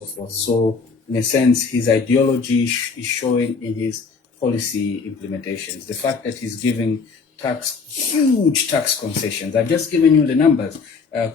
so forth. So, in a sense, his ideology is showing in his policy implementations. The fact that he's giving huge tax concessions. I've just given you the numbers.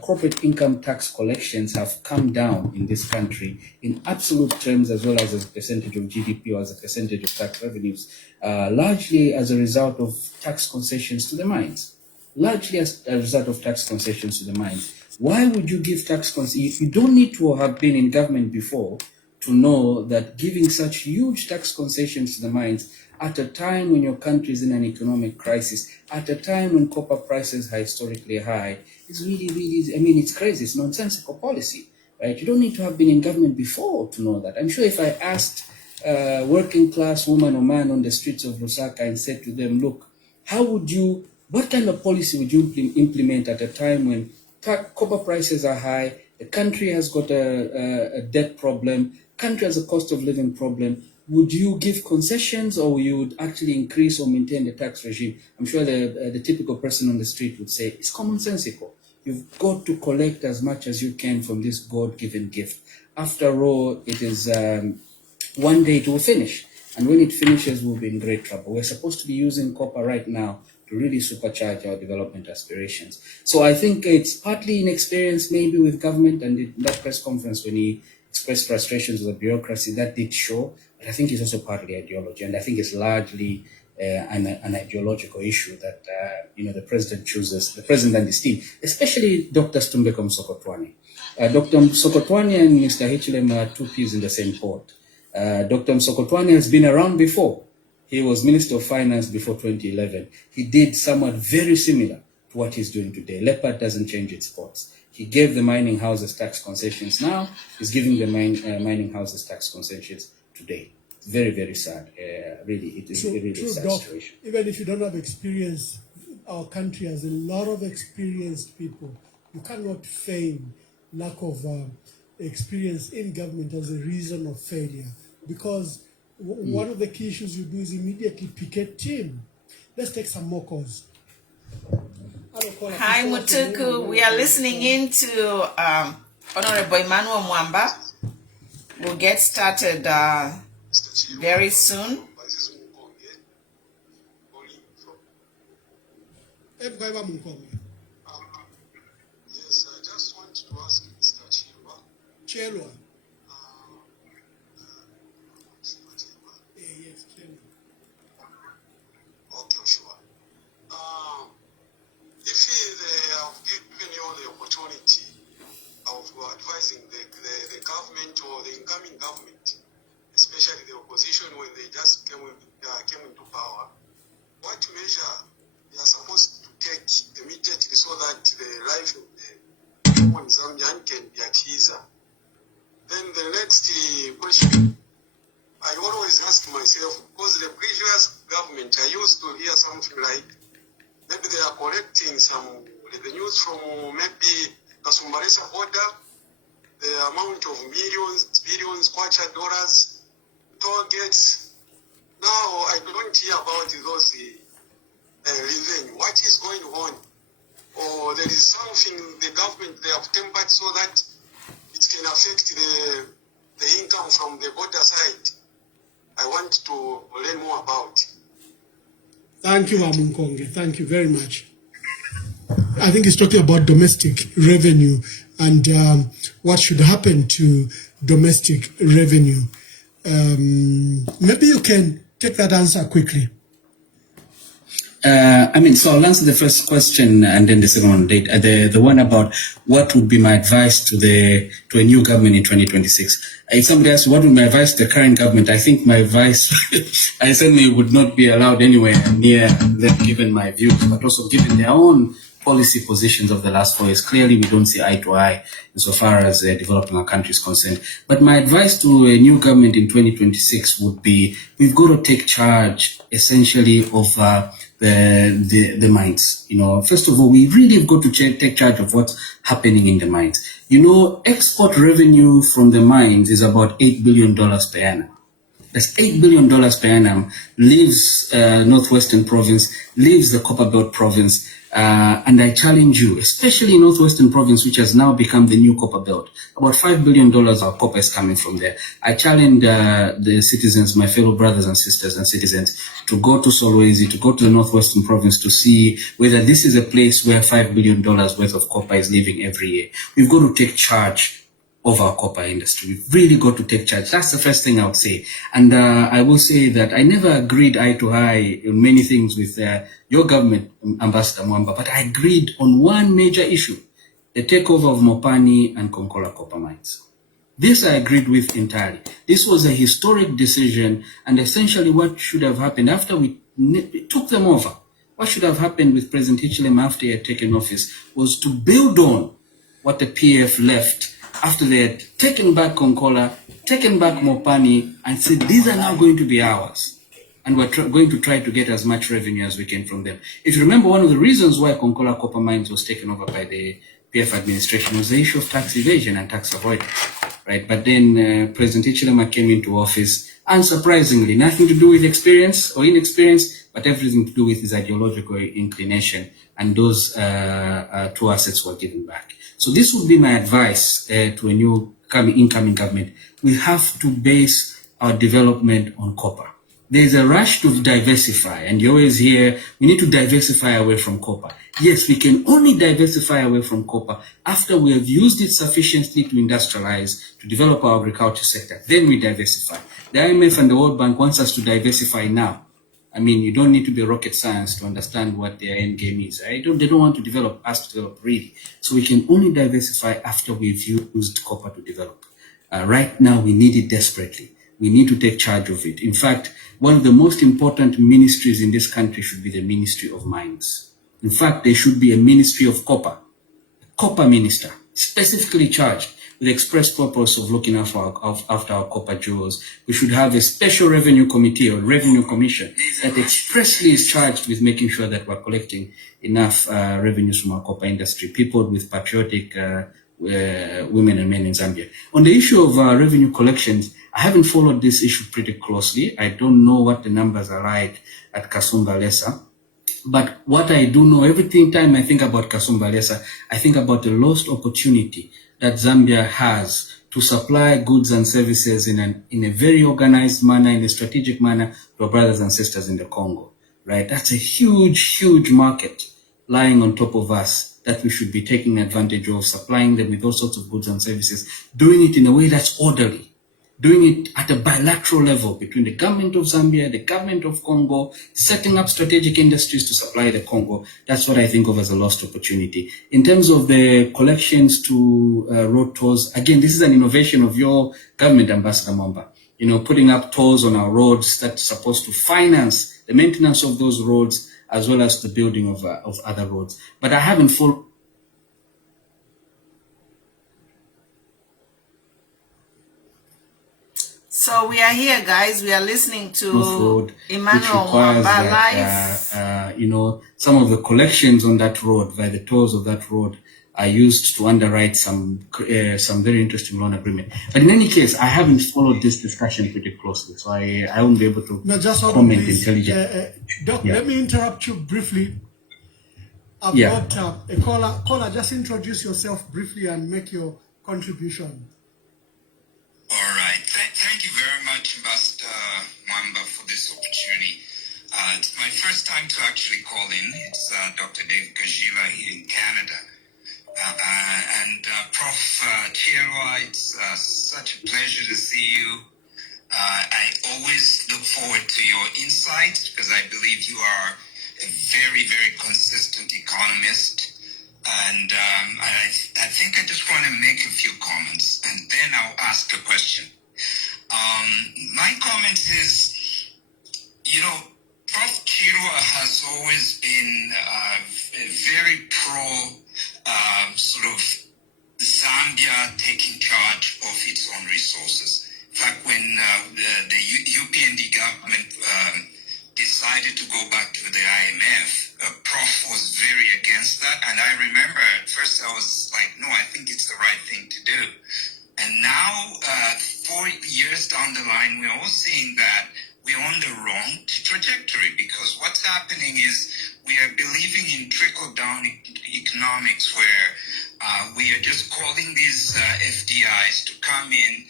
Corporate income tax collections have come down in this country in absolute terms as well as a percentage of GDP or as a percentage of tax revenues, largely as a result of tax concessions to the mines. Largely as a result of tax concessions to the mines. Why would you give tax concessions? You don't need to have been in government before to know that giving such huge tax concessions to the mines at a time when your country is in an economic crisis, at a time when copper prices are historically high, is really, it's crazy. It's nonsensical policy, right? You don't need to have been in government before to know that. I'm sure if I asked a working class woman or man on the streets of Lusaka and said to them, look, what kind of policy would you implement at a time when copper prices are high, the country has got a debt problem, country has a cost of living problem? Would you give concessions, or you would actually increase or maintain the tax regime? I'm sure the typical person on the street would say it's commonsensical. You've got to collect as much as you can from this God-given gift. After all, it is one day it will finish, and when it finishes, we'll be in great trouble. We're supposed to be using copper right now to really supercharge our development aspirations. So I think it's partly inexperience maybe with government, and in that press conference when he expressed frustrations with the bureaucracy, that did show. But I think it's also partly ideology, and I think it's largely an ideological issue that the president chooses, the president and his team, especially Dr. Stumbeko Msokotwane. Dr. Msokotwane and Mr. Hichilema are two peas in the same pot. Dr. Msokotwane has been around before. He was Minister of Finance before 2011. He did somewhat very similar to what he's doing today. Leopard doesn't change its spots. He gave the mining houses tax concessions. Now he's giving the mining houses tax concessions today. Very, very sad. Really, it is a really sad situation. Even if you don't have experience, our country has a lot of experienced people. You cannot feign lack of experience in government as a reason of failure, because one of the key issues you do is immediately pick a team. Let's take some more calls. Hi, Mutuku. We are listening in to Honorable Emmanuel Mwamba. We'll get started very soon. Yes, I just want to ask Mr. Chelwa. Yes, Chelwa. Okay, sure. If they have given you the opportunity of advising the government or the incoming government, especially the opposition when they just came into power, what measure they are supposed to take immediately so that the life of the common Zambian can be at ease? Then the next question, I always ask myself, because the previous government, I used to hear something like, maybe they are collecting some revenues from maybe Kasumbalesa border, the amount of billions, kwacha dollars, toll gates. Now I don't hear about those revenue. What is going on? Or there is something the government they have tempered so that it can affect the income from the border side. I want to learn more about. Thank you, Amunkonge. Thank you very much. I think he's talking about domestic revenue and what should happen to domestic revenue. Maybe you can take that answer quickly. So I'll answer the first question and then the second one. The one about what would be my advice to a new government in 2026. If somebody asks what would my advice to the current government, I think my advice, I certainly would not be allowed anywhere near them, given my views, but also given their own policy positions of the last 4 years. Clearly, we don't see eye to eye insofar as developing our country is concerned. But my advice to a new government in 2026 would be, we've got to take charge, essentially, of the mines. First of all, we really have got to take charge of what's happening in the mines. Export revenue from the mines is about $8 billion per annum. That's $8 billion per annum, leaves Northwestern Province, leaves the Copperbelt Province, And I challenge you, especially in Northwestern Province, which has now become the new copper belt. About $5 billion of copper is coming from there. I challenge the citizens, my fellow brothers and sisters and citizens, to go to Solwezi, to go to the Northwestern Province to see whether this is a place where $5 billion worth of copper is leaving every year. We've got to take charge of our copper industry. We've really got to take charge. That's the first thing I would say. And I will say that I never agreed eye to eye on many things with your government, Ambassador Mwamba, but I agreed on one major issue, the takeover of Mopani and Konkola copper mines. This I agreed with entirely. This was a historic decision, and essentially what should have happened after we took them over, what should have happened with President Hichilema after he had taken office was to build on what the PF left after they had taken back Konkola, taken back Mopani, and said, these are now going to be ours. And we're going to try to get as much revenue as we can from them. If you remember, one of the reasons why Konkola copper mines was taken over by the PF administration was the issue of tax evasion and tax avoidance, right? But then President Hichilema came into office, unsurprisingly, nothing to do with experience or inexperience, but everything to do with his ideological inclination, and those two assets were given back. So this would be my advice to a new incoming government. We have to base our development on copper. There's a rush to diversify, and you always hear we need to diversify away from copper. Yes, we can only diversify away from copper after we have used it sufficiently to industrialize, to develop our agriculture sector. Then we diversify. The IMF and the World Bank wants us to diversify now. I mean, you don't need to be rocket science to understand what their end game is. Right? They don't want to develop us to develop really. So we can only diversify after we've used copper to develop. Right now, we need it desperately. We need to take charge of it. In fact, one of the most important ministries in this country should be the Ministry of Mines. In fact, there should be a Ministry of Copper, a copper minister, specifically charged with the express purpose of looking after our copper jewels. We should have a special revenue committee or revenue commission that expressly is charged with making sure that we're collecting enough revenues from our copper industry, people with patriotic women and men in Zambia. On the issue of revenue collections, I haven't followed this issue pretty closely. I don't know what the numbers are like at Kasumba Lesa. But what I do know, every time I think about Kasumba Lesa, I think about the lost opportunity that Zambia has to supply goods and services in a very organized manner, in a strategic manner to our brothers and sisters in the Congo, right? That's a huge, huge market lying on top of us that we should be taking advantage of, supplying them with all sorts of goods and services, doing it in a way that's orderly, doing it at a bilateral level between the government of Zambia, the government of Congo, setting up strategic industries to supply the Congo. That's what I think of as a lost opportunity. In terms of the collections to road tolls, again, this is an innovation of your government, Ambassador Mwamba. You know, putting up tolls on our roads that's supposed to finance the maintenance of those roads as well as the building of other roads. But I haven't followed. So we are here, guys. We are listening to Emmanuel Mwamba live. You know, some of the collections on that road, by the tolls of that road, are used to underwrite some very interesting loan agreement. But in any case, I haven't followed this discussion pretty closely, so I won't be able to comment intelligently. Doc, let me interrupt you briefly. I've got a caller. Caller, just introduce yourself briefly and make your contribution. All right. Thank you very much, Ambassador Mwamba, for this opportunity. It's my first time to actually call in. It's Dr. Dave Kajila here in Canada. And Prof. Chelwa, it's such a pleasure to see you. I always look forward to your insights because I believe you are a very, very consistent economist. And I think I just want to make a few comments and then I'll ask a question. My comment is, you know, Prof. Chelwa has always been very pro sort of Zambia taking charge of its own resources. In fact, when the UPND government decided to go back to the IMF, Prof was very against that. And I remember at first I was like, no, I think it's the right thing to do. And now, 4 years down the line, we're all seeing that we're on the wrong trajectory because what's happening is we are believing in trickle-down economics where we are just calling these FDIs to come in,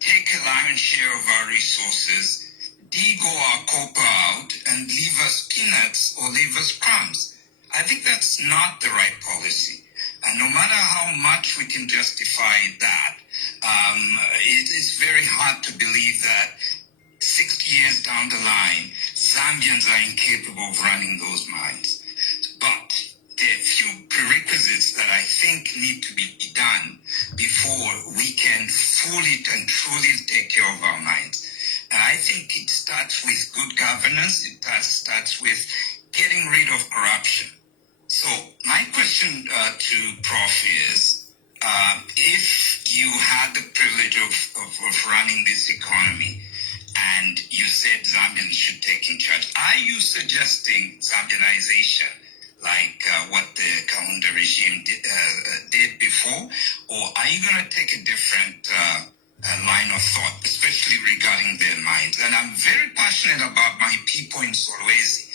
take a lion's share of our resources, dig our copper out, and leave us peanuts or leave us crumbs. I think that's not the right policy. And no matter how much we can justify that, it is very hard to believe that 60 years down the line, Zambians are incapable of running those mines. But there are a few prerequisites that I think need to be done before we can fully and truly take care of our mines. And I think it starts with good governance. It starts with getting rid of corruption. So my question to Prof is, if you had the privilege of running this economy, and you said Zambians should take in charge, are you suggesting Zambianization, like what the Kaunda regime did before, or are you going to take a different line of thought, especially regarding their minds? And I'm very passionate about my people in Solwezi,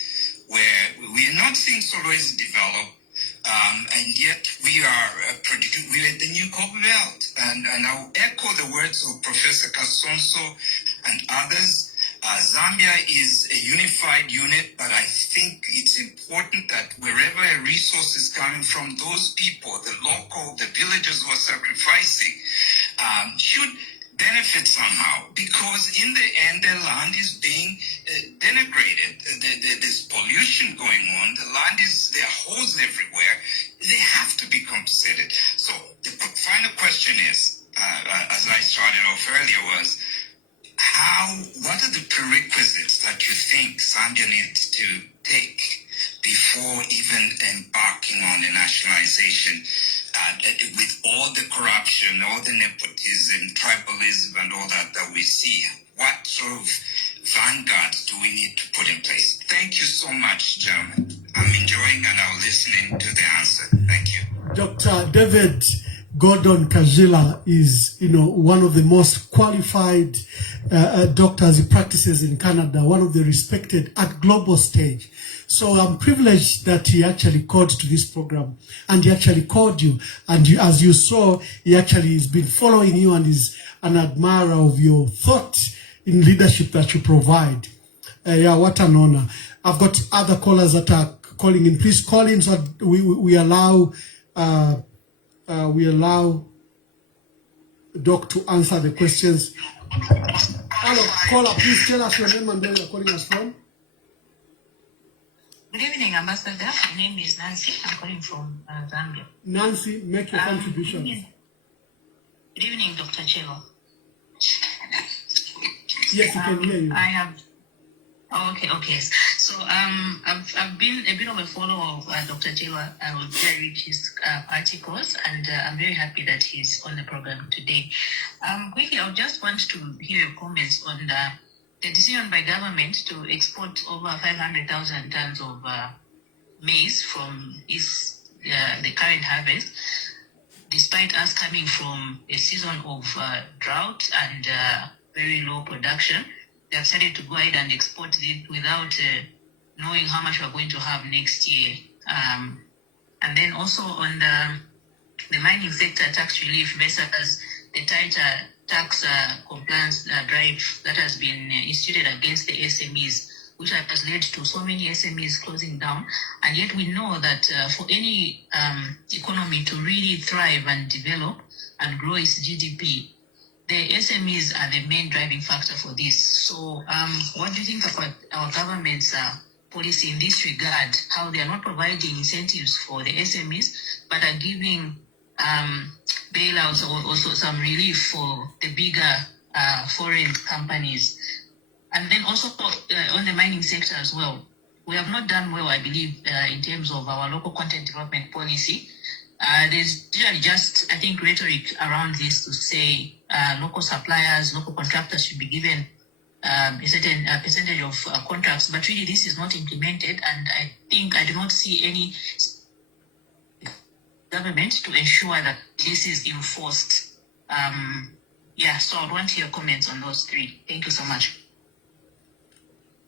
where we are not seeing Solwezi develop, and yet we are the new Commonwealth. And I'll echo the words of Professor Kasonso and others. Zambia is a unified unit, but I think it's important that wherever a resource is coming from, those people, the local, the villagers who are sacrificing, should benefit somehow, because in the end their land is being denigrated. There's pollution going on. The land there are holes everywhere. They have to be compensated. So the final question is, as I started off earlier, was what are the prerequisites that you think Zambia needs to take before even embarking on a nationalization, with all the corruption, all the nepotism, tribalism, and all that we see? What sort of vanguards do we need to put in place? Thank you so much, gentlemen. I'm enjoying and I'll listen in to the answer. Thank you. Dr. David Gordon Kajila is, one of the most qualified doctors. He practices in Canada, one of the respected at global stage. So I'm privileged that he actually called to this program, and he actually called you. And as you saw, he actually has been following you and is an admirer of your thought in leadership that you provide. What an honor. I've got other callers that are calling in. Please call in so we allow Doc to answer the questions. Hello, caller, please tell us your name and where you're calling us from. Good evening, Ambassador. My name is Nancy. I'm calling from Zambia. Nancy, make your contribution. Good evening, Dr. Chelwa. Yes, we can hear you. I have. Okay. So I've been a bit of a follower of Dr. Chelwa. I read his articles, and I'm very happy that he's on the program today. Quickly, I just want to hear your comments on the decision by government to export over 500,000 tons of maize from the current harvest, despite us coming from a season of drought and very low production. They have decided to go ahead and export it without knowing how much we're going to have next year. And then also on the mining sector tax relief versus the tighter tax compliance drive that has been instituted against the SMEs, which has led to so many SMEs closing down. And yet we know that for any economy to really thrive and develop and grow its GDP, the SMEs are the main driving factor for this. So what do you think about our government's policy in this regard, how they are not providing incentives for the SMEs, but are giving bailouts or also some relief for the bigger foreign companies? And then also on the mining sector as well, we have not done well, I believe, in terms of our local content development policy. There's usually just, I think, rhetoric around this to say local suppliers, local contractors should be given a certain percentage of contracts, but really this is not implemented, and I think I do not see any government to ensure that this is enforced. So I want your comments on those three. Thank you so much.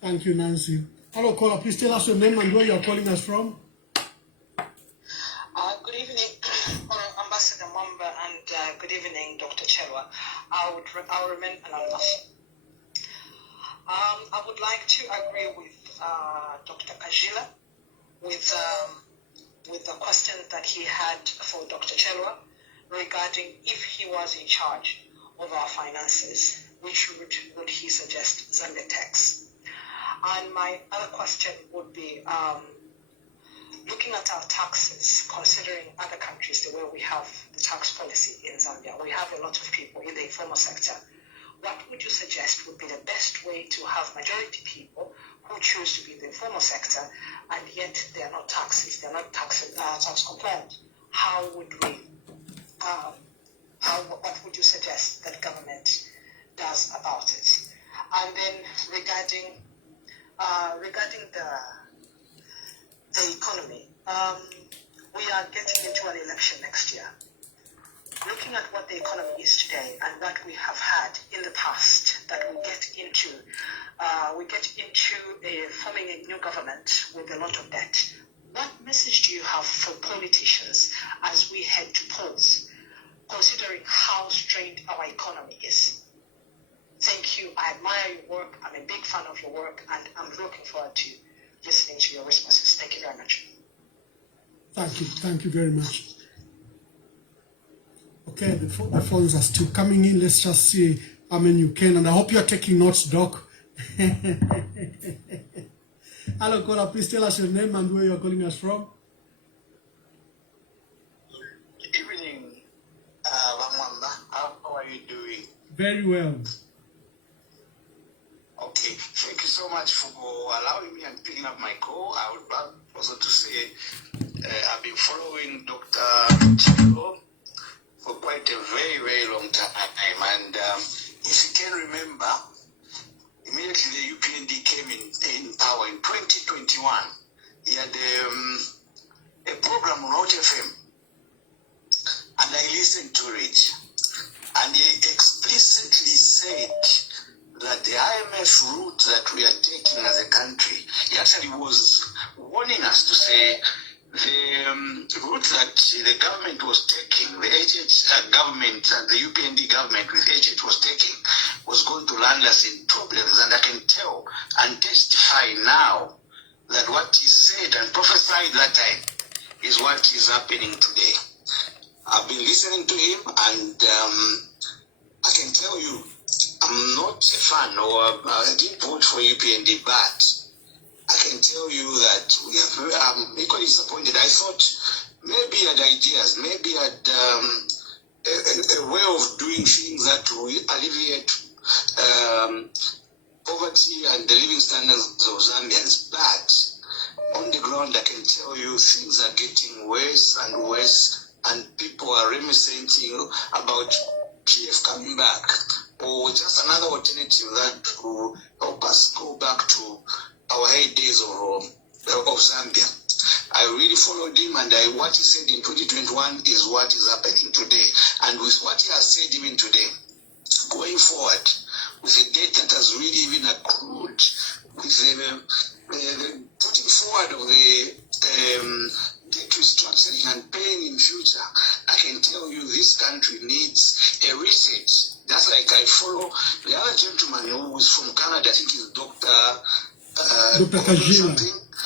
Thank you, Nancy. Hello, caller. Please tell us your name and where you are calling us from. Good evening, Ambassador Mwamba, and good evening, Dr. Chelwa. I'll remain anonymous. I would like to agree with Dr. Kajila with the questions that he had for Dr. Chelwa regarding if he was in charge of our finances, which route would he suggest Zambia takes? And my other question would be, looking at our taxes, considering other countries, the way we have the tax policy in Zambia, we have a lot of people in the informal sector. What would you suggest would be the best way to have majority people who choose to be in the informal sector and yet they are not tax compliant? How would we, what would you suggest that government does about it? And then regarding the economy, we are getting into an election next year. Looking at what the economy is today and what we have had in the past, that we get into forming a new government with a lot of debt. What message do you have for politicians as we head to polls, considering how strained our economy is? Thank you. I admire your work. I'm a big fan of your work, and I'm looking forward to listening to your responses. Thank you very much. Thank you. Thank you very much. Okay, the phones are still coming in. Let's just see how many you can. And I hope you're taking notes, Doc. Hello, caller. Please tell us your name and where you're calling us from. Good evening, Mwamba. How are you doing? Very well. Okay, thank you so much for allowing me and picking up my call. I would like also to say I've been following Dr. Chelo for quite a very, very long time. And if you can remember, immediately the UPND came in power in 2021. He had a program on Hot FM, and I listened to it. And he explicitly said that the IMF route that we are taking as a country, he actually was warning us to say the route that the government was taking, the agent government, the UPND government with agent was taking, was going to land us in problems. And I can tell and testify now that what he said and prophesied that time is what is happening today. I've been listening to him, and I can tell you, I'm not a fan, or I didn't vote for UPND, but I can tell you that I'm equally disappointed. I thought maybe he had ideas, maybe he had a way of doing things that will alleviate poverty and the living standards of Zambians. But on the ground, I can tell you things are getting worse and worse, and people are reminiscing about PF coming back, or just another alternative that will help us go back to our heydays of Zambia. I really followed him, and what he said in 2021 is what is happening today. And with what he has said even today, going forward, with the debt that has really even accrued, with the putting forward of the debt restructuring and paying in future, I can tell you this country needs a reset. Just like I follow the other gentleman who is from Canada, I think he's Dr. Kajila.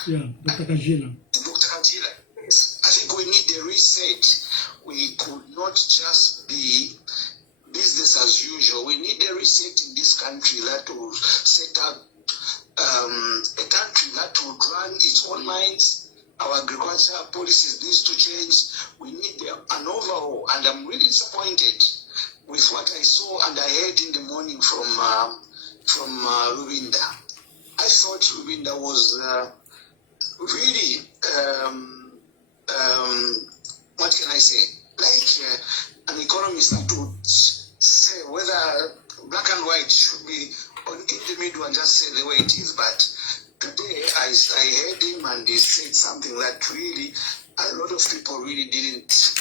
Yeah, Dr. Kajila. Dr. Kajila, yes. I think we need a reset. We could not just be business as usual. We need a reset in this country that will set up a country that will run its own minds. Our agriculture policies needs to change. We need an overhaul, and I'm really disappointed with what I saw and I heard in the morning from Rubinda. I thought Rubinda was really, what can I say, like an economist that would say whether black and white should be in the middle and just say the way it is. But today I heard him, and he said something that really a lot of people really didn't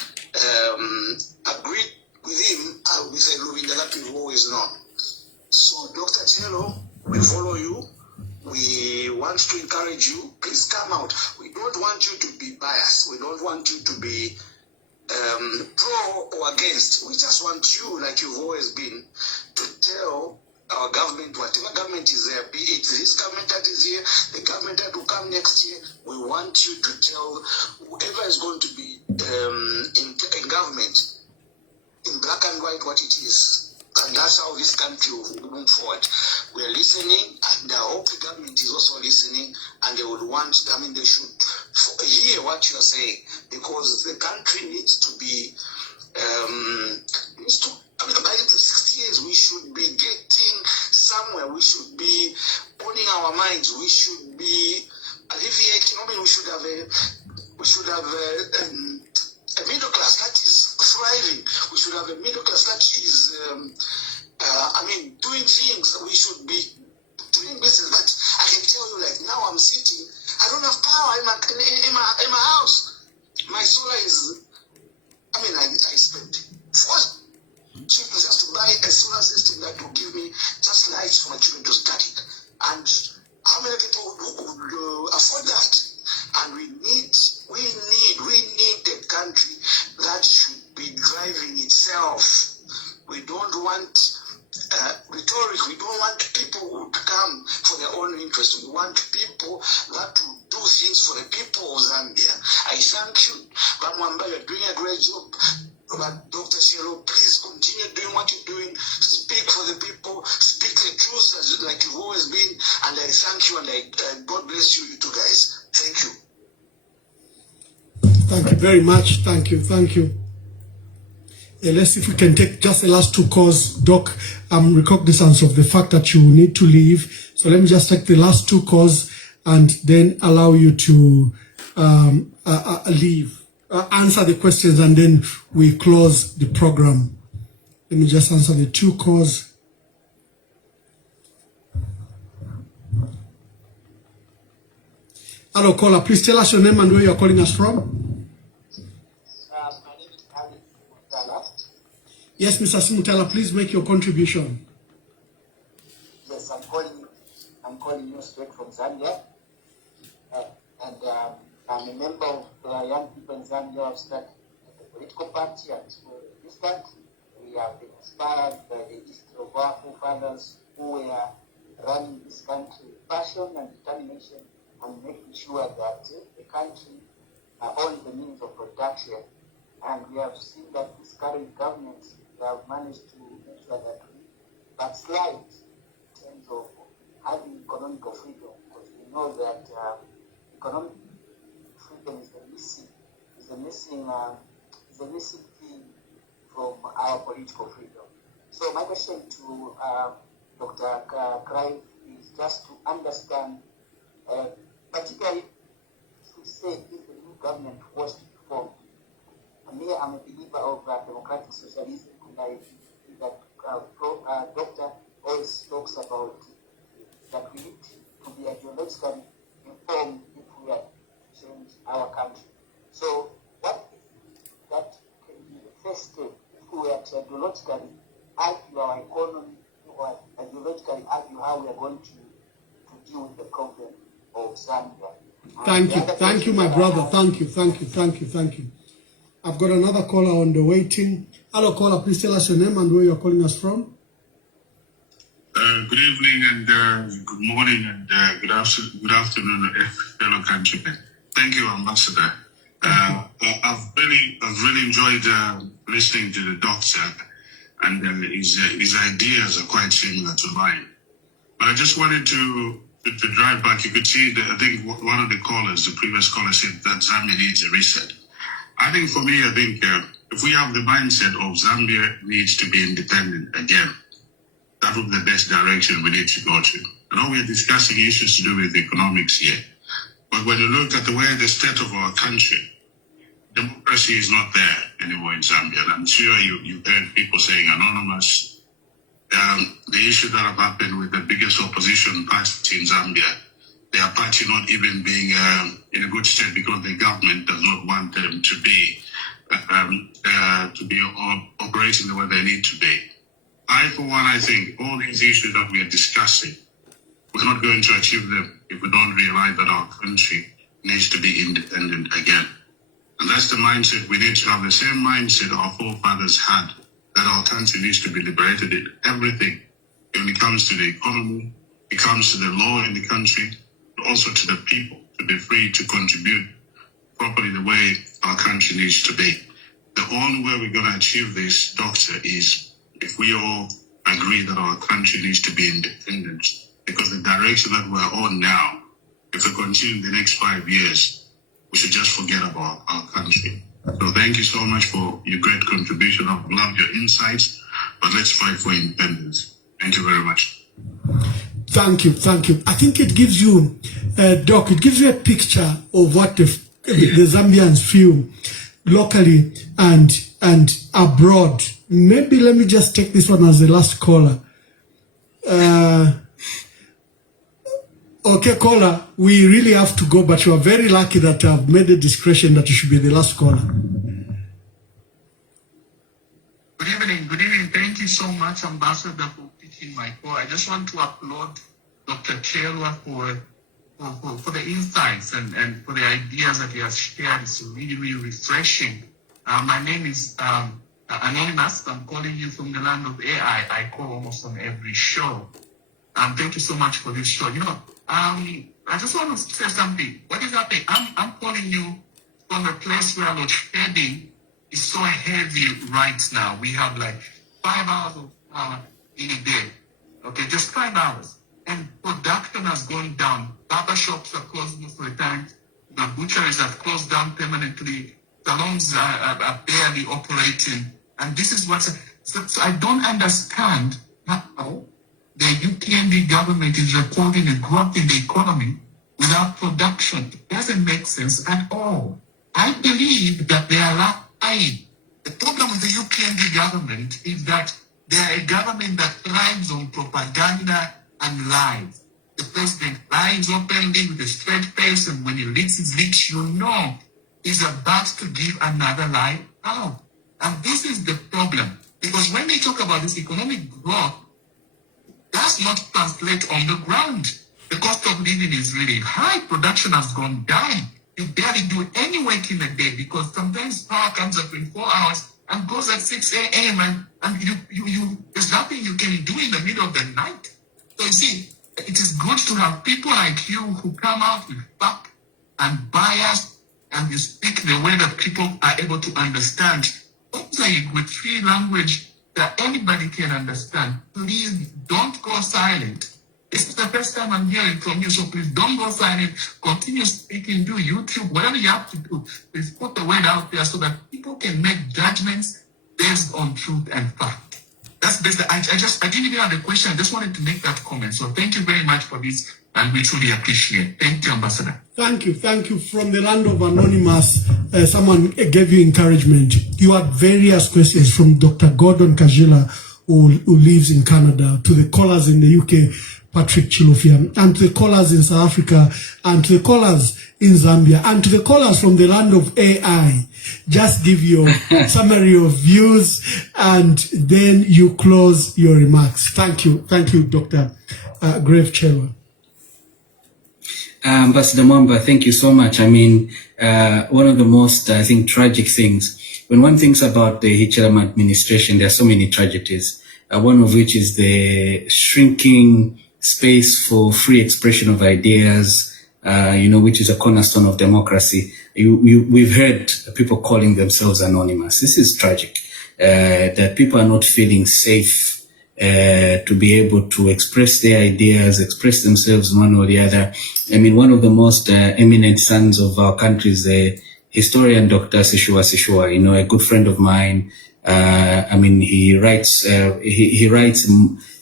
agree with him, with a Rubinda that we've always known. So Dr. Chelo, we follow you. We want to encourage you. Please come out. We don't want you to be biased. We don't want you to be pro or against. We just want you, like you've always been, to tell our government, whatever government is there, be it this government that is here, the government that will come next year, we want you to tell whoever is going to be in government, in black and white, what it is. And that's how this country will move forward. We are listening, and I hope the government is also listening, and they would want, they should hear what you are saying, because the country needs to be, by the 60 years, we should be getting somewhere. We should be owning our minds. We should be alleviating. We should have a middle class that is thriving. We should have a middle class that is, doing things. We should be doing business. But I can tell you, like now I'm sitting, I don't have power in my house. My solar is, I spent just to buy a solar system that will give me just lights for my children to study. And how many people would afford that? And we need a country that should be driving itself. We don't want rhetoric. We don't want people who come for their own interest. We want people that will do things for the people of Zambia. I thank you, Bamwamba. You're doing a great job. But Dr. Chelwa, please continue doing what you're doing. Speak for the people. Speak the truth like you've always been. And I thank you, and God bless you two guys. Thank you. Thank you very much. Thank you. Let's see if we can take just the last two calls. Doc, I'm recognizant of the fact that you need to leave. So let me just take the last two calls and then allow you to leave. Answer the questions, and then we close the program. Let me just answer the two calls. Hello, caller. Please tell us your name and where you're calling us from. My name is Ali Mutala. Yes, Mr. Simutala, please make your contribution. Yes, I'm calling you straight from Zambia. I'm a member of young people in Zambia who have started a political party, and this time we have been inspired by the history of our forefathers who were running this country with passion and determination, and making sure that the country owns the means of production. And we have seen that this current government have managed to make sure that we backslide in terms of having economical freedom, because we know that economic freedom is the missing thing from our political freedom. So my question to Dr. Grieve is just to understand, particularly if we say if the new government was to be formed. Me, I'm a believer of democratic socialism, and I think that Doctor always talks about that we need to be ideologically informed if we are to change our country. So what if that can be the first step if we are to ideologically argue our economy, or ideologically argue how we are going to deal with the problem of Zambia? Thank you, my brother. Thank you. I've got another caller on the waiting. Hello, caller. Please tell us your name and where you're calling us from. Good evening and good morning and good afternoon, fellow countrymen. Thank you, Ambassador. I've really enjoyed listening to the doctor, and his ideas are quite similar to mine. But I just wanted to drive back. You could see that I think one of the callers, the previous caller, said that Zambia needs a reset. I think for me, if we have the mindset of Zambia needs to be independent again, that would be the best direction we need to go to. I know we're discussing issues to do with economics here, but when you look at the state of our country, democracy is not there anymore in Zambia. And I'm sure you've heard people saying anonymous. The issue that have happened with the biggest opposition party in Zambia, their party not even being in a good state because the government does not want them to be operating the way they need to be. For one, I think all these issues that we are discussing we're not going to achieve them if we don't realize that our country needs to be independent again. And that's the mindset. We need to have the same mindset our forefathers had, that our country needs to be liberated in everything. When it comes to the economy, it comes to the law in the country, but also to the people, to be free to contribute properly the way our country needs to be. The only way we're going to achieve this, Doctor, is if we all agree that our country needs to be independent, because the direction that we're on now, if we continue in the next 5 years, we should just forget about our country. So thank you so much for your great contribution. I've loved your insights, but let's fight for independence. Thank you very much. Thank you. I think it gives you, Doc, it gives you a picture of what the Zambians feel locally and abroad. Maybe let me just take this one as the last caller. Okay, caller, we really have to go, but you are very lucky that I've made a discretion that you should be the last caller. Good evening. Thank you so much, Ambassador, for picking my call. I just want to applaud Dr. Chelwa for the insights and for the ideas that he has shared. It's really, really refreshing. My name is Anonymous. I'm calling you from the land of AI. I call almost on every show. Thank you so much for this show. I just want to say something. What is happening? I'm calling you from a place where load shedding is so heavy right now. We have like 5 hours of power in a day. Okay, just 5 hours. And production has gone down. Barber shops are closed most of the time. The butcheries have closed down permanently. Salons are barely operating. And this is what's... So I don't understand how the UPND government is reporting a growth in the economy without production. It doesn't make sense at all. I believe that they are lying. The problem with the UPND government is that they are a government that thrives on propaganda and lies. The president lies openly with a straight face, and when he licks his lips, you know he's about to give another lie out. And this is the problem. Because when they talk about this economic growth, does not translate on the ground. The cost of living is really high. Production has gone down. You barely do any work in a day because sometimes power comes up in 4 hours and goes at 6 a.m. and you there's nothing you can do in the middle of the night. So you see, it is good to have people like you who come out with fact and bias, and you speak the way that people are able to understand. Also, with free language that anybody can understand. Please don't go silent. This is the first time I'm hearing from you, so please don't go silent. Continue speaking, do YouTube, whatever you have to do. Please put the word out there so that people can make judgments based on truth and fact. That's basically, I didn't even have a question. I just wanted to make that comment. So thank you very much for this, and we truly appreciate it. Thank you, Ambassador. Thank you. From the land of Anonymous, someone gave you encouragement. You had various questions from Dr. Gordon Kajila, who lives in Canada, to the callers in the UK, Patrick Chilofia, and to the callers in South Africa, and to the callers in Zambia, and to the callers from the land of AI. Just give your summary of views, and then you close your remarks. Thank you, Dr. Grieve Chelwa. Ambassador Mwamba, thank you so much. I mean, one of the most, I think, tragic things, when one thinks about the Hichilema administration, there are so many tragedies, one of which is the shrinking space for free expression of ideas, which is a cornerstone of democracy. We've heard people calling themselves anonymous. This is tragic, that people are not feeling safe to be able to express their ideas, express themselves one or the other. I mean, one of the most eminent sons of our country is the historian Dr. Chelwa, a good friend of mine. He writes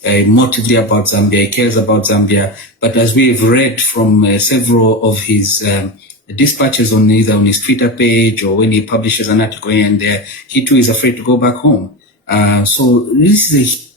emotively about Zambia. He cares about Zambia. But as we have read from several of his dispatches either on his Twitter page or when he publishes an article here and there, he too is afraid to go back home. So this is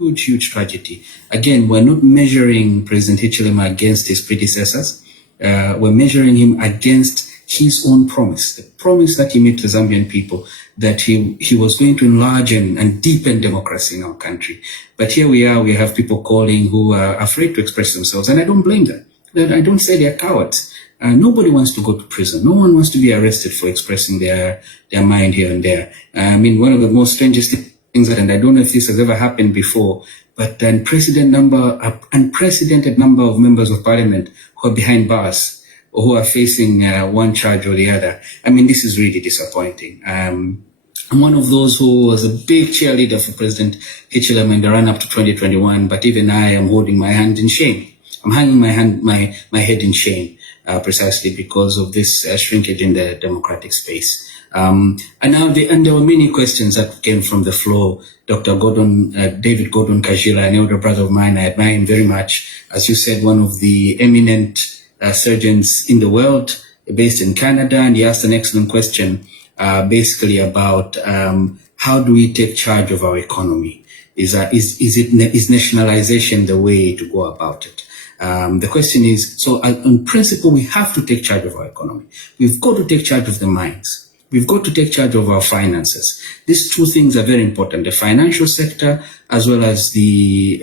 a huge tragedy. Again, we're not measuring President Hichilema against his predecessors. We're measuring him against his own promise, the promise that he made to Zambian people that he was going to enlarge and deepen democracy in our country. But here we are, we have people calling who are afraid to express themselves, and I don't blame them. I don't say they're cowards. Nobody wants to go to prison. No one wants to be arrested for expressing their mind here and there. I mean, one of the most strangest things that, and I don't know if this has ever happened before, but an unprecedented number of members of parliament who are behind bars or who are facing one charge or the other. I mean, this is really disappointing. I'm one of those who was a big cheerleader for President Chelwa in the run-up to 2021, but even I am holding my hand in shame. I'm hanging my head in shame, precisely because of this shrinkage in the democratic space. And there were many questions that came from the floor. Dr. David Gordon Kajila, an elder brother of mine, I admire him very much. As you said, one of the eminent surgeons in the world, based in Canada, and he asked an excellent question, basically about how do we take charge of our economy? Is nationalization the way to go about it? The question is, so on principle, we have to take charge of our economy. We've got to take charge of the mines. We've got to take charge of our finances. These two things are very important, the financial sector as well as the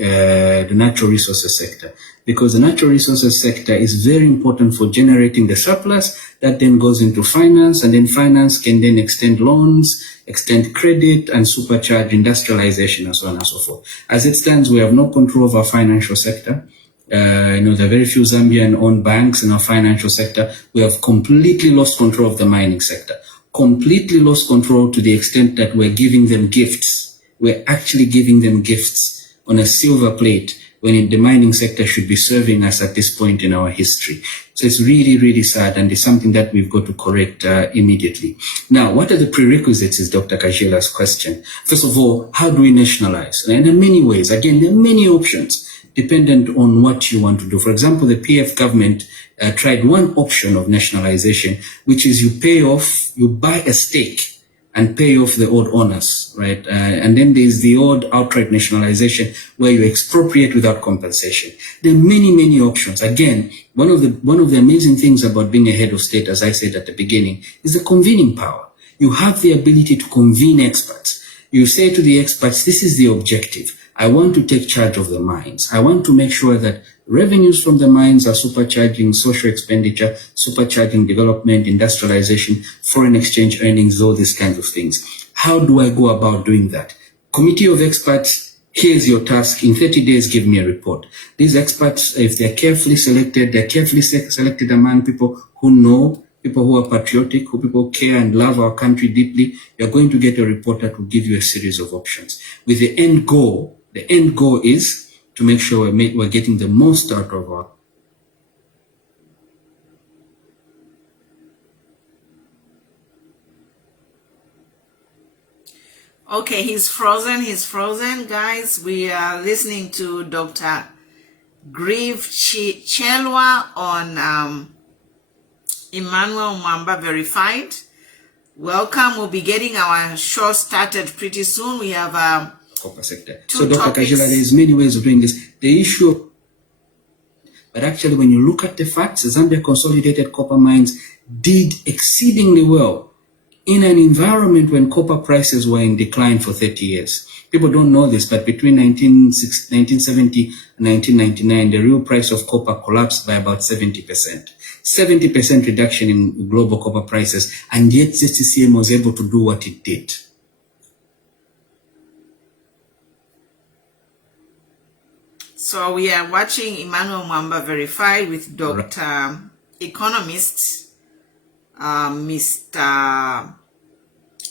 natural resources sector, because the natural resources sector is very important for generating the surplus that then goes into finance, and then finance can then extend loans, extend credit, and supercharge industrialization, and so on and so forth. As it stands, we have no control of our financial sector. There are very few Zambian-owned banks in our financial sector. We have completely lost control of the mining sector. Completely lost control to the extent that we're giving them gifts. We're actually giving them gifts on a silver plate when the mining sector should be serving us at this point in our history. So it's really, really sad, and it's something that we've got to correct immediately. Now, what are the prerequisites is Dr. Kajila's question. First of all, how do we nationalize? And in many ways, again, there are many options dependent on what you want to do. For example, the PF government tried one option of nationalization, which is you buy a stake and pay off the old owners, right? And then there's the old outright nationalization where you expropriate without compensation. There are many, many options. Again, one of the amazing things about being a head of state, as I said at the beginning, is the convening power. You have the ability to convene experts. You say to the experts, this is the objective. I want to take charge of the mines. I want to make sure that revenues from the mines are supercharging social expenditure, supercharging development, industrialization, foreign exchange earnings, all these kinds of things. How do I go about doing that? Committee of experts, here's your task. In 30 days, give me a report. These experts, if they're carefully selected among people who know, people who are patriotic, who people care and love our country deeply. You're going to get a report that will give you a series of options. With the end goal is to make sure we're getting the most out of our. Okay, he's frozen, guys. We are listening to Dr. Grieve Chelwa on Emmanuel Mwamba Verified. Welcome. We'll be getting our show started pretty soon. We have copper sector. So Dr. Kajila, there's many ways of doing this. The issue, but actually when you look at the facts, Zambia Consolidated Copper Mines did exceedingly well in an environment when copper prices were in decline for 30 years. People don't know this, but between 1970 and 1999, the real price of copper collapsed by about 70%. 70% reduction in global copper prices, and yet ZCCM was able to do what it did. So we are watching Emmanuel Mwamba Verified with Dr. Economist, Mr.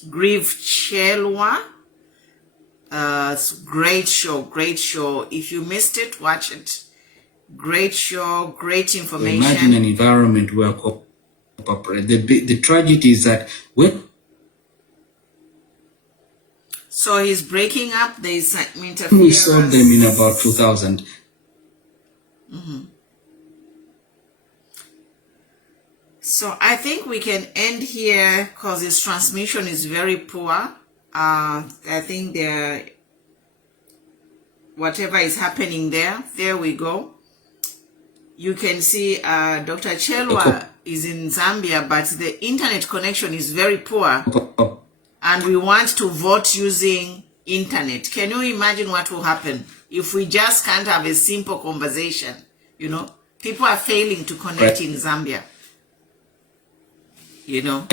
Grieve Chelwa. Great show. If you missed it, watch it. Great show, great information. Imagine an environment where copper, the tragedy is that when. So he's breaking up. There's interference. We saw them in about 2000. So I think we can end here because his transmission is very poor. I think whatever is happening there we go. You can see Dr. Chelwa is in Zambia, but the internet connection is very poor, and we want to vote using internet. Can you imagine what will happen if we just can't have a simple conversation? You know, people are failing to connect in Zambia. You know.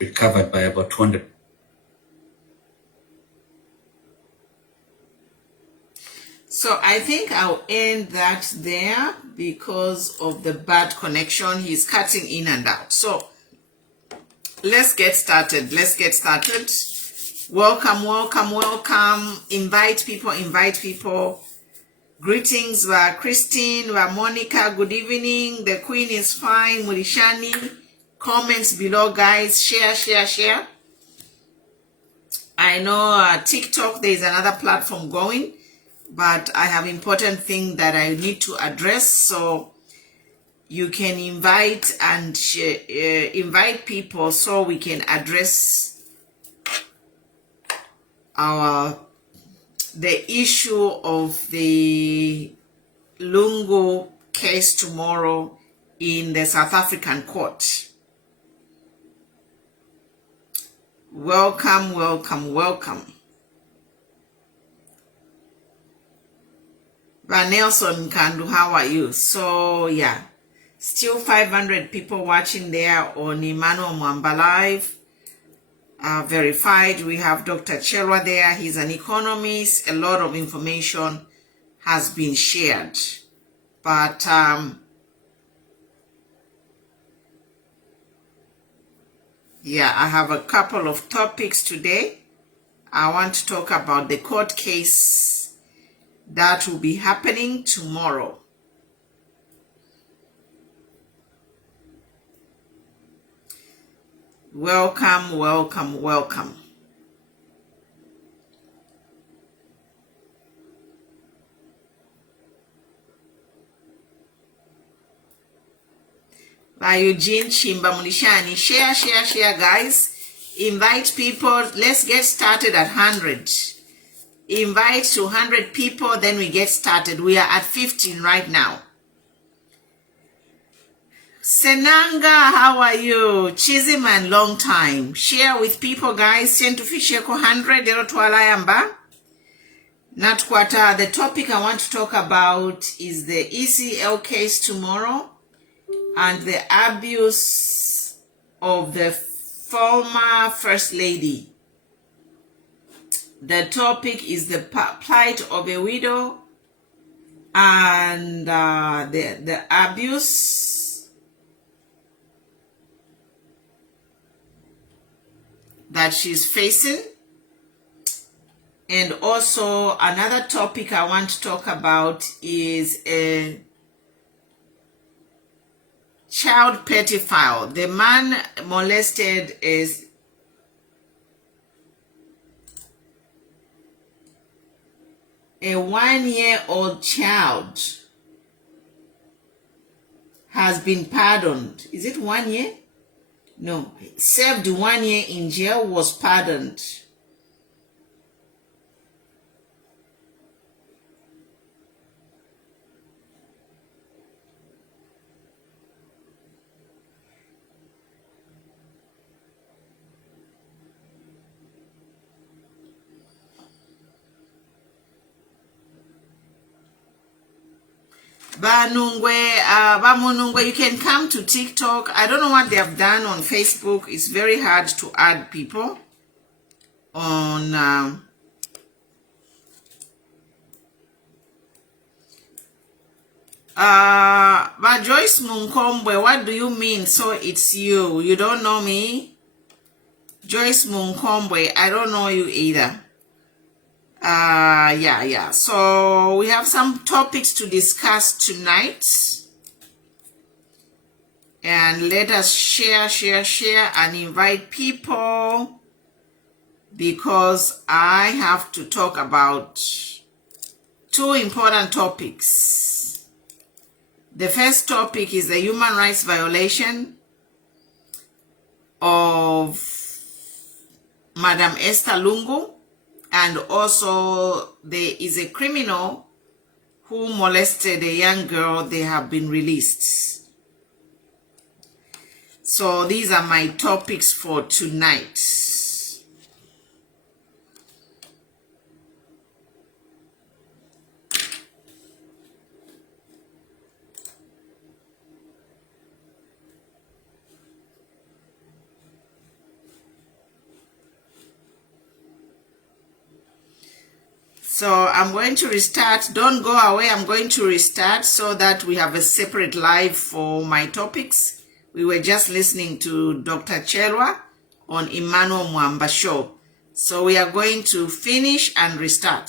Recovered by about 200. So I think I'll end that there because of the bad connection. He's cutting in and out. So let's get started. Let's get started. Welcome, welcome, welcome. Invite people, invite people. Greetings, Christine, Monica, good evening. The Queen is fine. Murishani. Comments below, guys. Share, share, share. I know TikTok, there is another platform going, but I have important thing that I need to address. So you can invite and invite people so we can address the issue of the Lungu case tomorrow in the South African court. Welcome, welcome, welcome. Nelson Kandu, how are you? So yeah, still 500 people watching there on Emmanuel Mwamba Live. Verified. We have Dr. Chelwa there. He's an economist. A lot of information has been shared. But yeah, I have a couple of topics today. I want to talk about the court case that will be happening tomorrow. Welcome, welcome, welcome. By Eugene Chimba Mulishani. Share, share, share, guys. Invite people. Let's get started at 100. Invite to 100 people, then we get started. We are at 15 right now. Senanga, how are you? Cheesy man, long time. Share with people, guys. Send to Fisheko 100. Natkwata, the topic I want to talk about is the ECL case tomorrow and the abuse of the former First Lady. The topic is the plight of a widow and the abuse that she's facing. And also another topic I want to talk about is a child pedophile. The man molested is a 1-year-old child has been pardoned. Is it 1 year? No. Served 1 year in jail, was pardoned. Bamunungwe, you can come to TikTok. I don't know what they have done on Facebook. It's very hard to add people on but Joyce Munkombwe, what do you mean? So it's you. You don't know me? Joyce Munkombwe, I don't know you either. Yeah. So we have some topics to discuss tonight. And let us share and invite people, because I have to talk about two important topics. The first topic is the human rights violation of Madam Esther Lungu. and also there is a criminal who molested a young girl. They have been released. So these are my topics for tonight. So I'm going to restart. Don't go away. I'm going to restart so that we have a separate live for my topics. We were just listening to Dr. Chelwa on Emmanuel Mwamba show. So we are going to finish and restart.